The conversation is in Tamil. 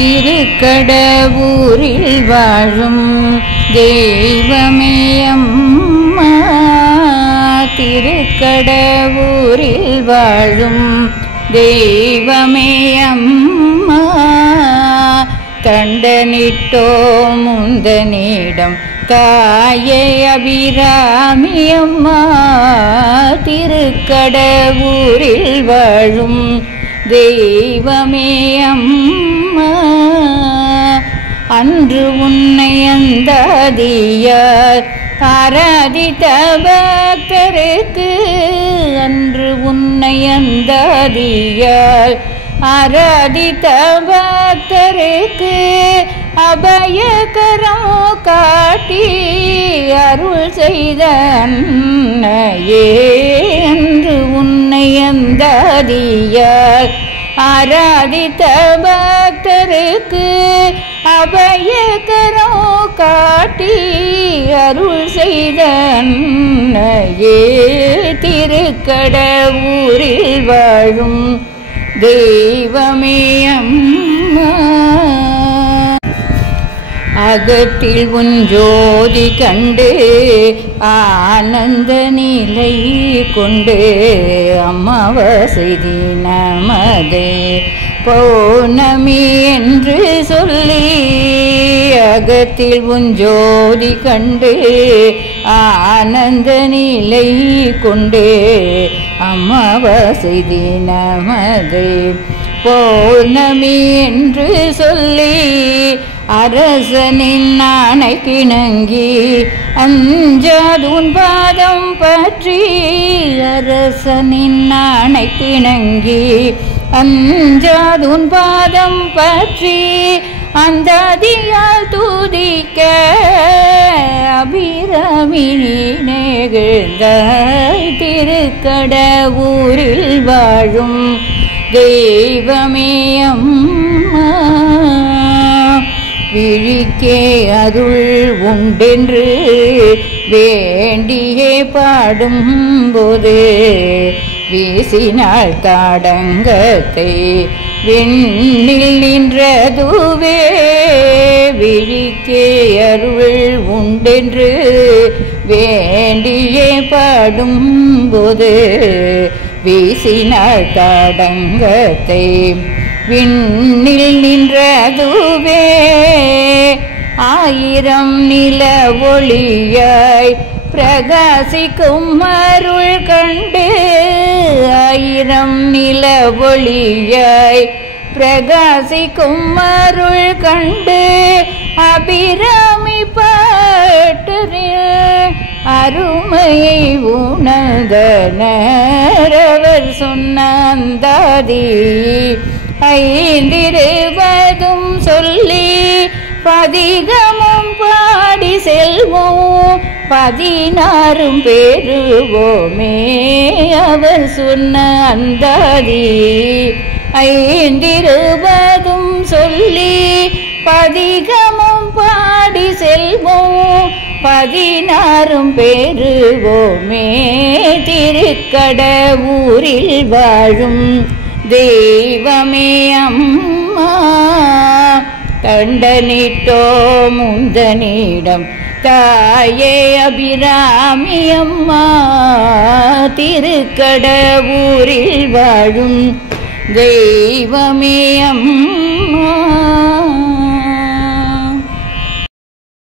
திருக்கடவூரில் வாழும் தெய்வமே அம்மா, திருக்கடவூரில் வாழும் தெய்வமே அம்மா, தண்டனிட்டோம் முந்தனிடம் தாயே அபிராமி அம்மா, திருக்கடவூரில் வாழும் தெய்வமே அம்மா. அன்று உன்னை அந்தாதியார் ஆராதித்த பக்தருக்கு, அன்று உன்னை அந்தாதியார் ஆராதித்த பக்தருக்கு அபயகரம் காட்டி அருள் செய்த அன்னையே, அன்று உன்னை அந்தாதியார் ஆராதித்த பக்தருக்கு அபயகரம் காட்டி அருள் செய்த அன்னையே, திருக்கடவூரில் வாழும் தெய்வமே அம்மா. அகத்தில் உன் ஜோதி கண்டு ஆனந்த நிலை கொண்டு அமாவாசை தினமதே பௌர்ணமி என்று சொல்லி, அகத்தில் உன் ஜோதி கண்டு ஆனந்த நிலை கொண்டு அமாவாசை தினமதே பௌர்ணமி என்று சொல்லி, அரசனின் ஆணை கிணங்கி அஞ்சாதுன் பாதம் பற்றி, அரசனின் ஆணை கிணங்கி அஞ்சாதுன் பாதம் பற்றி அந்தாதியால் துதிக்க அபிராமி நேர்ந்தாய், திருக்கடவூரில் வாழும் தெய்வமே அம்மா. விழிக்கே அருள் உண்டென்று வேண்டியே பாடும் போது வீசினாள் தாடங்கத்தை விண்ணில் நின்றதுவே, விழிக்கே அருள் உண்டென்று வேண்டியே பாடும் போது வீசினாள் தாடங்கத்தை விண்ணில் நின்றதுவே, ஆயிரம் நில ஒளியாய் பிரகாசிக்கும் அருள் கண்டு, ஆயிரம் நில ஒளியாய் பிரகாசிக்கும் அருள் கண்டு அபிராமி பாட்டரில் அருமையை உணர்ந்தனர். அவர் சொன்ன அந்தாதி ஐந்திருவதும் சொல்லி பதிகமும் பாடி செல்வோம் 16 பெறுவோமே. அவர் சொன்ன அந்தாதி ஐந்திருவதும் சொல்லி பதிகமும் பாடி செல்வோம் 16 பெறுவோமே. திருக்கடவூரில் வாழும் தெய்வமே அம்மா, தண்டனிட்டோம் முந்தனிடம் தாயே அபிராமி அம்மா, திருக்கடவூரில் வாழும் தெய்வமே அம்மா.